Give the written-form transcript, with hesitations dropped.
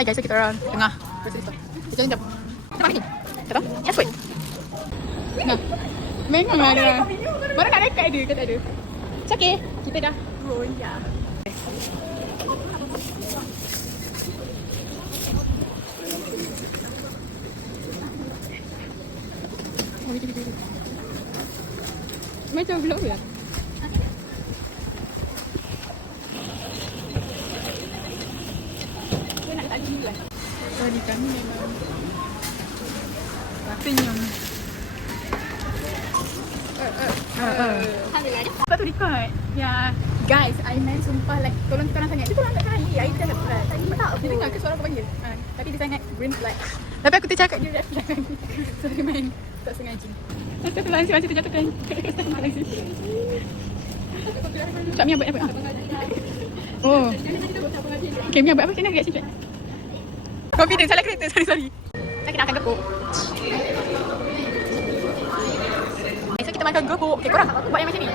Hai guys, so kita orang tengah grocery store. Kita jom. Kita makan ni. Tak tahu? Yes, wait. Nah, memang ada. Mana nak dekat dia ke tak ada? It's okay. Kita dah roll ya. Macam vlog ya. Dia nak tak gila. Sorry kami memang kenyang. Alhamdulillah. Lepas tu record. Ya, guys, Aiman sumpah like tolong kita orang sangat. Dia tolong angkat kali. Air kita dapat. Tak, dia dengar ke suara aku panggil? Tapi dia sangat green flag. Tapi aku tercakap dia red flag. Sorry man, tak sengaja. Astagfirullahaladzim, macam terjatuhkan. Astagfirullahaladzim. Cak Mia buat apa? Oh. Okay, Mia buat apa? Macam mana reaction Cak? Confident, salah kereta. Sorry. Kita akan gepuk. So kita makan gepuk. Okay, korang buat yang macam ni.